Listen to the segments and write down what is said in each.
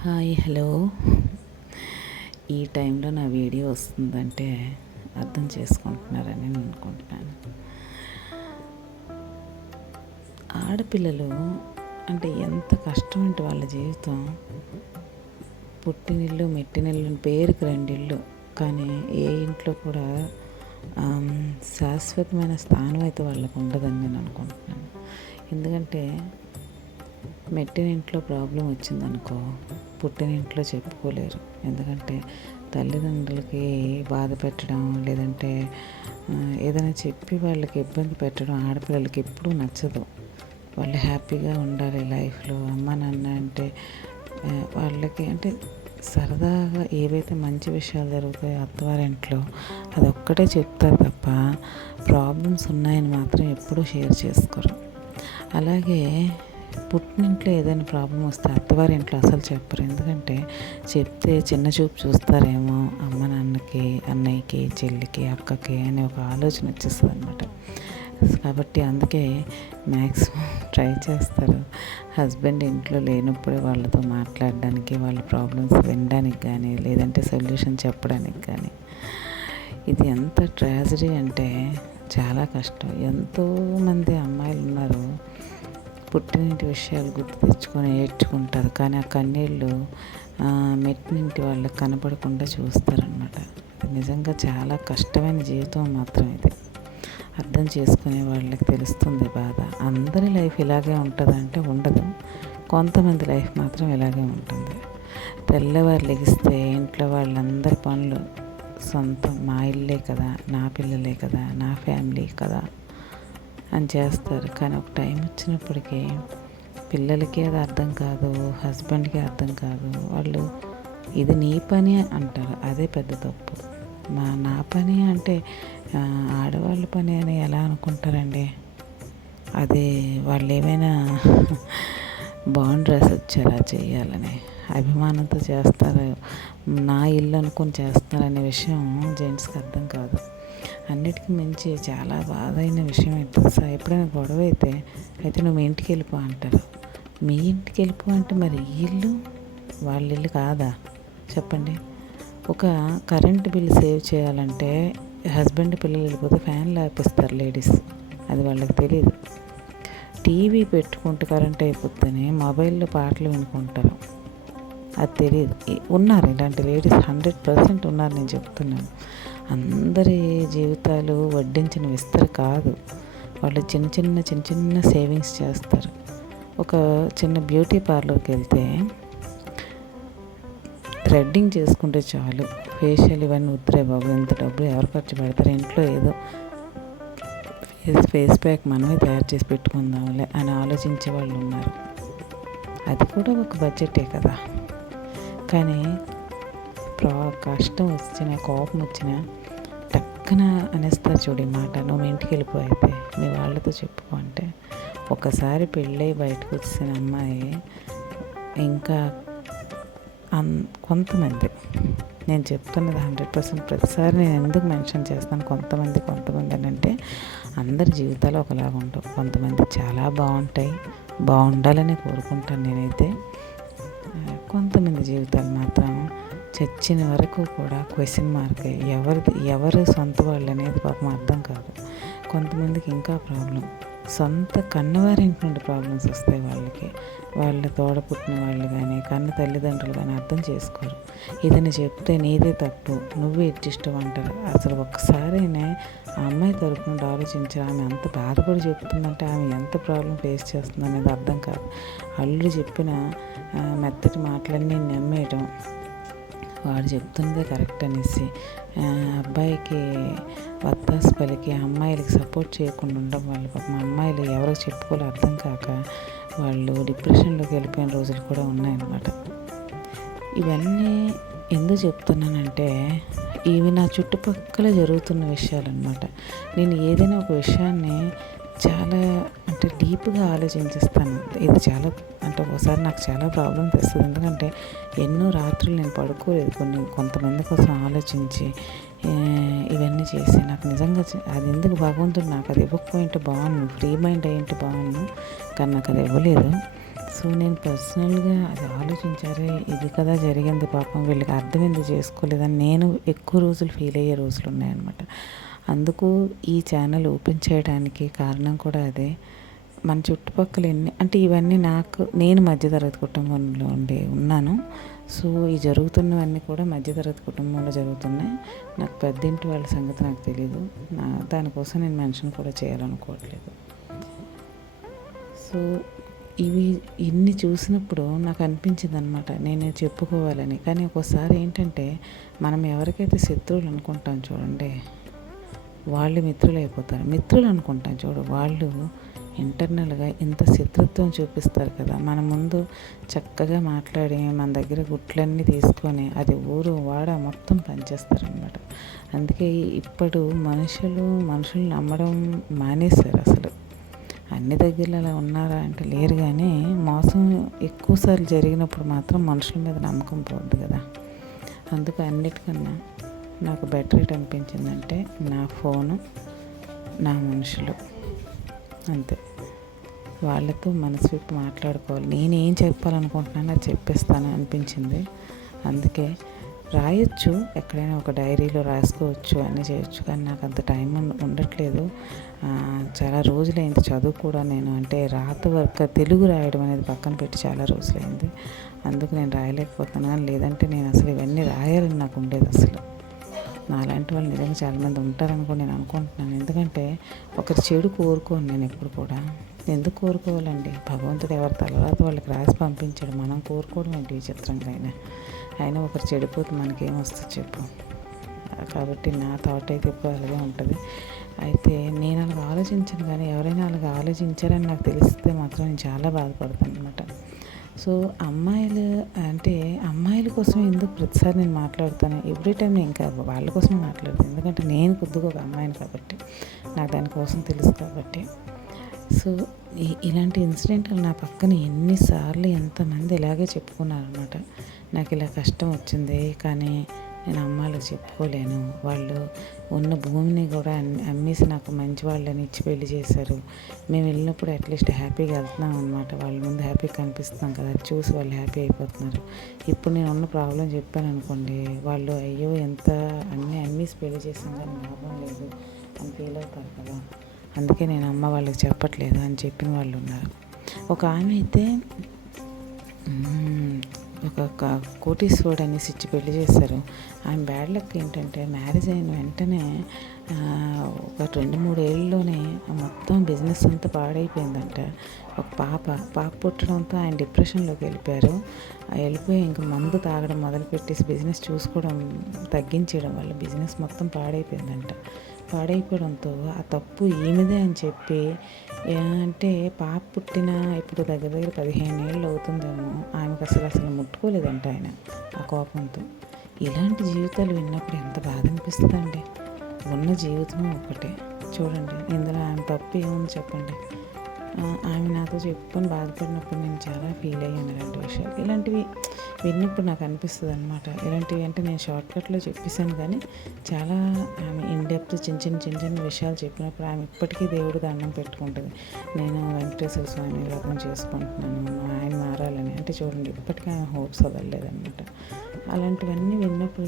Hi hello. ఈ టైంలో నా వీడియో వస్తుందంటే అర్థం చేసుకుంటున్నారని నేను అనుకుంటున్నాను. ఆడపిల్లలు అంటే ఎంత కష్టం అంటే వాళ్ళ జీవితం. పుట్టినిల్లు మెట్టినిల్లు పేరుకి రెండిల్లు కానీ ఏ ఇంట్లో కూడా శాశ్వతమైన స్థానం అయితే వాళ్ళకు ఉండదని నేను అనుకుంటున్నాను. ఎందుకంటే మెట్టిన ఇంట్లో ప్రాబ్లం వచ్చిందనుకో పుట్టిన ఇంట్లో చెప్పుకోలేరు. ఎందుకంటే తల్లిదండ్రులకి బాధ పెట్టడం లేదంటే ఏదైనా చెప్పి వాళ్ళకి ఇబ్బంది పెట్టడం ఆడపిల్లలకి ఎప్పుడూ నచ్చదు. వాళ్ళు హ్యాపీగా ఉండాలి లైఫ్లో. అమ్మ నాన్న అంటే వాళ్ళకి అంటే సరదాగా ఏవైతే మంచి విషయాలు జరుగుతాయో అత్తవారింట్లో అదొక్కటే చెప్తారు తప్ప ప్రాబ్లమ్స్ ఉన్నాయని మాత్రం ఎప్పుడూ షేర్ చేసుకోరు. అలాగే పుట్టినింట్లో ఏదైనా ప్రాబ్లం వస్తే అత్తవారి ఇంట్లో అసలు చెప్పరు. ఎందుకంటే చెప్తే చిన్న చూపు చూస్తారేమో అమ్మ నాన్నకి అన్నయ్యకి చెల్లికి అక్కకి అనే ఒక ఆలోచన వచ్చేస్తుంది అనమాట కాబట్టి అందుకే మ్యాక్సిమం ట్రై చేస్తారు. హస్బెండ్ ఇంట్లో లేనప్పుడే వాళ్ళతో మాట్లాడడానికి వాళ్ళ ప్రాబ్లమ్స్ వినడానికి కానీ లేదంటే సొల్యూషన్ చెప్పడానికి కానీ ఇది ఎంత ట్రాజడీ అంటే చాలా కష్టం. ఎంతోమంది అమ్మాయిలు ఉన్నారు పుట్టినింటి విషయాలు గుర్తు తెచ్చుకొని ఏడ్చుకుంటారు. కానీ ఆ కన్నీళ్ళు మెట్టినింటి వాళ్ళకి కనపడకుండా చూస్తారనమాట నిజంగా చాలా కష్టమైన జీవితం మాత్రం ఇది. అర్థం చేసుకునే వాళ్ళకి తెలుస్తుంది బాధ. అందరి లైఫ్ ఇలాగే ఉంటుందంటే ఉండదు. కొంతమంది లైఫ్ మాత్రం ఇలాగే ఉంటుంది. తెల్లవారు లెగిస్తే ఇంట్లో వాళ్ళందరి పనులు సొంతం. మా ఇల్లే కదా నా పిల్లలే కదా నా ఫ్యామిలీ కదా. అని చేస్తారు. కానీ ఒక టైం వచ్చినప్పటికీ పిల్లలకి అది అర్థం కాదు హస్బెండ్కి అర్థం కాదు. వాళ్ళు ఇది నీ పని అంటారు. అదే పెద్ద తప్పు. మా నా పని అంటే ఆడవాళ్ళ పని అని ఎలా అనుకుంటారండి? అది వాళ్ళు ఏమైనా బాండ్ రాసి వచ్చారా చేయాలని అభిమానంతో చేస్తారు నా ఇల్లు అనుకొని చేస్తారనే విషయం జెంట్స్కి అర్థం కాదు. అన్నిటికీ మించి చాలా బాధైన విషయం ఏంటి తెలుసా? ఎప్పుడైనా గొడవ అయితే అయితే నువ్వు మీ ఇంటికి వెళ్ళిపో అంటారు. మీ ఇంటికి వెళ్ళిపో అంటే మరి ఇల్లు? వాళ్ళ ఇల్లు కాదా? చెప్పండి. ఒక కరెంట్ బిల్ సేవ్ చేయాలంటే హస్బెండ్ పిల్లలు వెళ్ళిపోతే ఫ్యాన్ లేపిస్తారు లేడీస్. అది వాళ్ళకి తెలియదు టీవీ పెట్టుకుంటే కరెంట్ అయిపోతేనే మొబైల్లో పాటలు వినుకుంటారు. అది తెలియదు ఉన్నారు ఇలాంటి లేడీస్. హండ్రెడ్ పర్సెంట్ ఉన్నారు నేను చెప్తున్నాను. అందరి జీవితాలు వడ్డించిన విస్తర కాదు. వాళ్ళు చిన్న చిన్న చిన్న చిన్న సేవింగ్స్ చేస్తారు. ఒక చిన్న బ్యూటీ పార్లర్కి వెళ్తే థ్రెడ్డింగ్ చేసుకుంటే చాలు. ఫేషియల్ ఇవన్నీ ఉత్తరే బాబు ఎంత డబ్బులు ఎవరు ఖర్చు పెడతారు? ఇంట్లో ఏదో ఫేస్ ఫేస్ ప్యాక్ మనమే తయారు చేసి పెట్టుకుందాంలే అని ఆలోచించే వాళ్ళు ఉన్నారు. అది కూడా ఒక బడ్జెటే కదా. కానీ ప్రా కష్టం వచ్చిన కోపం వచ్చిన టక్కన అనేస్తారు చూడు ఈ మాట. నువ్వు మీ ఇంటికి వెళ్ళిపోయితే మీ వాళ్ళతో చెప్పుకో అంటే ఒకసారి పెళ్ళై బయటకు వచ్చిన అమ్మాయి ఇంకా అన్ కొంతమంది. నేను చెప్తున్నది హండ్రెడ్ పర్సెంట్ ప్రతిసారి నేను ఎందుకు మెన్షన్ చేస్తాను కొంతమంది కొంతమంది అని అంటే అందరి జీవితాలు ఒకలాగా ఉండవు. కొంతమంది చాలా బాగుంటాయి బాగుండాలని కోరుకుంటాను నేనైతే. కొంతమంది జీవితాలు మాత్రం చచ్చిన వరకు కూడా క్వశ్చన్ మార్క్ ఎవరిది ఎవరు సొంత వాళ్ళు అనేది పాపం అర్థం కాదు. కొంతమందికి ఇంకా ప్రాబ్లం సొంత కన్నవారింటి నుండి ప్రాబ్లమ్స్ వస్తాయి వాళ్ళకి. వాళ్ళ తోడ పుట్టిన వాళ్ళు కానీ కన్న తల్లిదండ్రులు కానీ అర్థం చేసుకోరు. ఏదైనా చెప్తే నీదే తప్పు. నువ్వే ఎట్టిష్టం అంటారు. అసలు ఒక్కసారైనా ఆ అమ్మాయి తరపు నుండి ఆలోచించారు ఆమె అంత బాధపడి చెప్తుందంటే ఆమె ఎంత ప్రాబ్లం ఫేస్ చేస్తుంది అనేది అర్థం కాదు. అల్లుడు చెప్పిన మెత్తటి మాటలన్నీ నమ్మేయటం. వాడు చెప్తుందే కరెక్ట్ అనేసి అబ్బాయికి వత్తాసు పలికి అమ్మాయిలకి సపోర్ట్ చేయకుండా ఉండడం వల్ల పాపం అమ్మాయిలు ఎవరో చెప్పుకోలే అర్థం కాక వాళ్ళు డిప్రెషన్లోకి వెళ్ళిపోయిన రోజులు కూడా ఉన్నాయన్నమాట. ఇవన్నీ ఎందుకు చెప్తున్నానంటే ఇవి నా చుట్టుపక్కల జరుగుతున్న విషయాలన్నమాట. నేను ఏదైనా ఒక విషయాన్ని చాలా అంటే డీప్గా ఆలోచించేస్తాను. ఇది చాలా అంటే ఒకసారి నాకు చాలా ప్రాబ్లం తెస్తుంది. ఎందుకంటే ఎన్నో రాత్రులు నేను పడుకోలేదు. కొన్ని కొంతమంది కోసం ఆలోచించి ఇవన్నీ చేసి నాకు నిజంగా అది ఎందుకు భగవంతుడు నాకు అది ఇవ్వకపోయింటే బాగుండు. ఫ్రీ మైండ్ అయ్యింటే బాగుండు. కానీ నాకు అది ఇవ్వలేదు. సో నేను పర్సనల్గా అది ఆలోచించారే ఇది కదా జరిగింది పాపం. వీళ్ళకి అర్థం ఎందుకు చేసుకోలేదని నేను ఎక్కువ రోజులు ఫీల్ అయ్యే రోజులు ఉన్నాయన్నమాట. అందుకు ఈ ఛానల్ ఓపెన్ చేయడానికి కారణం కూడా అదే. మన చుట్టుపక్కల ఎన్ని అంటే ఇవన్నీ నాకు నేను మధ్యతరగతి కుటుంబంలో ఉండే ఉన్నాను. సో ఈ జరుగుతున్నవన్నీ కూడా మధ్యతరగతి కుటుంబంలో జరుగుతున్నాయి. నాకు పెద్దింటి వాళ్ళ సంగతి నాకు తెలియదు నా దానికోసం నేను మెన్షన్ కూడా చేయాలనుకోవట్లేదు. సో ఇవి ఇన్ని చూసినప్పుడు నాకు అనిపించింది అనమాట నేను చెప్పుకోవాలని. కానీ ఒక్కోసారి ఏంటంటే మనం ఎవరికైతే శత్రువులు అనుకుంటాం చూడండి వాళ్ళు మిత్రులు అయిపోతారు. మిత్రులు అనుకుంటాం చూడు వాళ్ళు ఇంటర్నల్గా ఇంత శత్రుత్వం చూపిస్తారు కదా. మన ముందు చక్కగా మాట్లాడి మన దగ్గర గుట్లన్నీ తీసుకొని అది ఊరు వాడ మొత్తం పనిచేస్తారనమాట అందుకే ఇప్పుడు మనుషులు మనుషులు నమ్మడం మానేశారు అసలు. అన్ని దగ్గరలో అలా ఉన్నారా అంటే లేరు కానీ మోసం ఎక్కువసార్లు జరిగినప్పుడు మాత్రం మనుషుల మీద నమ్మకం పోద్ది కదా. అందుకు అన్నిటికన్నా నాకు బెటర్ ఎట్ అనిపించిందంటే నా ఫోను నా మనుషులు. అంతే. వాళ్ళతో మనసు విప్పి మాట్లాడుకోవాలి. నేను ఏం చెప్పాలనుకుంటున్నానో అది చెప్పేస్తాను అనిపించింది. అందుకే రాయొచ్చు ఎక్కడైనా ఒక డైరీలో రాసుకోవచ్చు అన్నీ చేయొచ్చు కానీ నాకు అంత టైం ఉండట్లేదు. చాలా రోజులైంది చదువు కూడా నేను అంటే రాత వర్క్ తెలుగు రాయడం అనేది పక్కన పెట్టి చాలా రోజులైంది. అందుకు నేను రాయలేకపోతున్నాను. లేదంటే నేను అసలు ఇవన్నీ రాయాలని నాకు ఉండేది అసలు. నాలాంటి వాళ్ళు నిజంగా చాలామంది ఉంటారనుకో నేను అనుకుంటున్నాను. ఎందుకంటే ఒకరి చెడు కోరుకోను నేను ఎప్పుడు కూడా. ఎందుకు కోరుకోవాలండి? భగవంతుడు ఎవరి తలరాత వాళ్ళకి రాసి పంపించాడు. మనం కోరుకోవడం ఏంటి విచిత్రంగా అయినా. అయినా ఒకరు చెడిపోతే మనకేం వస్తుంది చెప్పు. కాబట్టి నా థాట్ అయితే ఇప్పుడు అలాగే ఉంటుంది. అయితే నేను అలాగ ఆలోచించాను కానీ ఎవరైనా అలాగ ఆలోచించారని నాకు తెలిస్తే మాత్రం నేను చాలా బాధపడతాను అనమాట సో అమ్మాయిలు అంటే అమ్మాయిల కోసం ఎందుకు ప్రతిసారి నేను మాట్లాడతాను? ఎవ్రీ టైం నేను ఇంకా వాళ్ళ కోసం మాట్లాడుతాను. ఎందుకంటే నేను కొద్దిగా ఒక అమ్మాయిని కాబట్టి నాకు దానికోసం తెలుసు కాబట్టి. సో ఇలాంటి ఇన్సిడెంట్లు నా పక్కన ఎన్నిసార్లు ఎంతమంది ఇలాగే చెప్పుకున్నారనమాట నాకు ఇలా కష్టం వచ్చింది కానీ నేను అమ్మాయిలకు చెప్పుకోలేను. వాళ్ళు ఉన్న భూమిని కూడా అమ్మేసి నాకు మంచి వాళ్ళని ఇచ్చి పెళ్ళి చేశారు. మేము వెళ్ళినప్పుడు అట్లీస్ట్ హ్యాపీగా వెళ్తున్నాం అనమాట వాళ్ళ ముందు హ్యాపీగా కనిపిస్తున్నాం కదా. చూసి వాళ్ళు హ్యాపీ అయిపోతున్నారు. ఇప్పుడు నేను ఉన్న ప్రాబ్లం చెప్పాను అనుకోండి వాళ్ళు అయ్యో ఎంత అన్నీ అమ్మేసి పెళ్ళి చేసాం కానీ లాభం లేదు. అని ఫీల్ అవుతారు కదా. అందుకే నేను అమ్మ వాళ్ళకి చెప్పట్లేదు అని చెప్పిన వాళ్ళు ఉన్నారు. ఒక ఆమె అయితే ఒక కోటీశ్వరుడు అనేసి ఇచ్చి పెళ్ళి చేశారు. ఆయన బ్యాడ్ లక్ ఏంటంటే మ్యారేజ్ అయిన వెంటనే ఒక రెండు మూడు ఏళ్ళలోనే మొత్తం బిజినెస్ అంతా పాడైపోయిందంట. ఒక పాప పాప పుట్టడంతో ఆయన డిప్రెషన్లోకి వెళ్ళిపోయారు. వెళ్ళిపోయి ఇంక మందు తాగడం మొదలుపెట్టేసి బిజినెస్ చూసుకోవడం తగ్గించడం వల్ల బిజినెస్ మొత్తం పాడైపోయిందంట. పాడైపోవడంతో ఆ తప్పు ఈమెదే అని చెప్పి అంటే పాప పుట్టిన ఇప్పుడు దగ్గర దగ్గర పదిహేను ఏళ్ళు అవుతుందేమో ఆమెకు అసలు అసలు ముట్టుకోలేదంట ఆయన ఆ కోపంతో. ఇలాంటి జీవితాలు విన్నప్పుడు ఎంత బాధ అనిపిస్తుందండి. ఉన్న జీవితం ఒకటే చూడండి ఇందులో ఆమె తప్పు ఏముంది చెప్పండి. ఆమె నాతో చెప్పుకొని బాధపడినప్పుడు నేను చాలా ఫీల్ అయ్యాను ఇలాంటి విషయాలు. ఇలాంటివి విన్నప్పుడు నాకు అనిపిస్తుంది అనమాట ఇలాంటివి అంటే నేను షార్ట్కట్లో చెప్పేశాను కానీ చాలా ఆమె ఇన్డెప్త్ చిన్న చిన్న చిన్న చిన్న విషయాలు చెప్పినప్పుడు ఆమె ఇప్పటికీ దేవుడు దండం పెట్టుకుంటుంది. నేను వెంకటేశ్వర స్వామి వ్రతం చేసుకుంటున్నాను ఆయన మారాలని. అంటే చూడండి ఇప్పటికీ ఆమె హోప్స్ వదలలేదనమాట అలాంటివన్నీ విన్నప్పుడు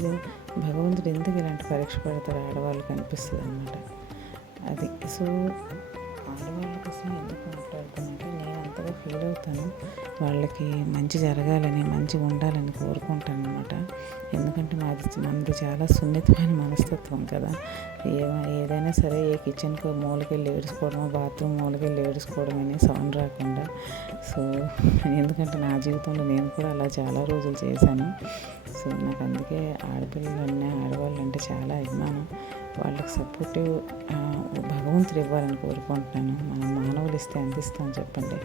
భగవంతుడు ఎందుకు ఇలాంటి పరీక్ష పడతాడు? ఆడవాళ్ళకి అనిపిస్తుంది అనమాట అది. సో ఆడవాళ్ళ కోసం ఎందుకు మాట్లాడుతానంటే నేను ఫీల్ అవుతాను. వాళ్ళకి మంచి జరగాలని మంచిగా ఉండాలని కోరుకుంటాను అనమాట ఎందుకంటే మాది మనది చాలా సున్నితమైన మనస్తత్వం కదా. ఏ ఏదైనా సరే ఏ కిచెన్కి మూలకెళ్ళి ఏడుచుకోవడమో బాత్రూమ్ మూలకెళ్ళి ఏడుచుకోవడం అని సౌండ్ రాకుండా. సో ఎందుకంటే నా జీవితంలో నేను కూడా అలా చాలా రోజులు చేశాను. సో నాకు అందుకే ఆడపిల్లలు అన్నీ ఆడవాళ్ళు అంటే చాలా అభిమానం. వాళ్ళకి సపోర్టివ్ భగవంతుడు ఇవ్వాలని కోరుకుంటున్నాను. మనం మానవులు ఇస్తే అందిస్తాం చెప్పండి.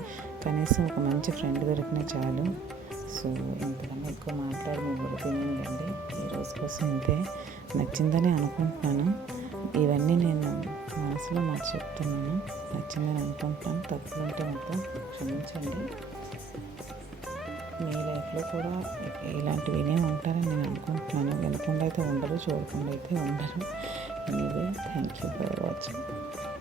కనీసం ఒక మంచి ఫ్రెండ్ దొరికినా చాలు. సో ఇంతకన్నా ఎక్కువ మాట్లాడి మీ ఈరోజు కోసం ఇంతే. నచ్చిందని అనుకుంటున్నాను. ఇవన్నీ నేను మనసులో మాట చెప్తున్నాను. నచ్చిందని అనుకుంటున్నాను. తప్పులుంటే మొత్తం క్షమించండి. మీ లైఫ్లో కూడా ఇలాంటివి వినే ఉంటారని నేను అనుకుంటున్నాను. వినకుండా అయితే ఉండరు చూడకుండా అయితే ఉండరు. 네, 네. Thank you very much.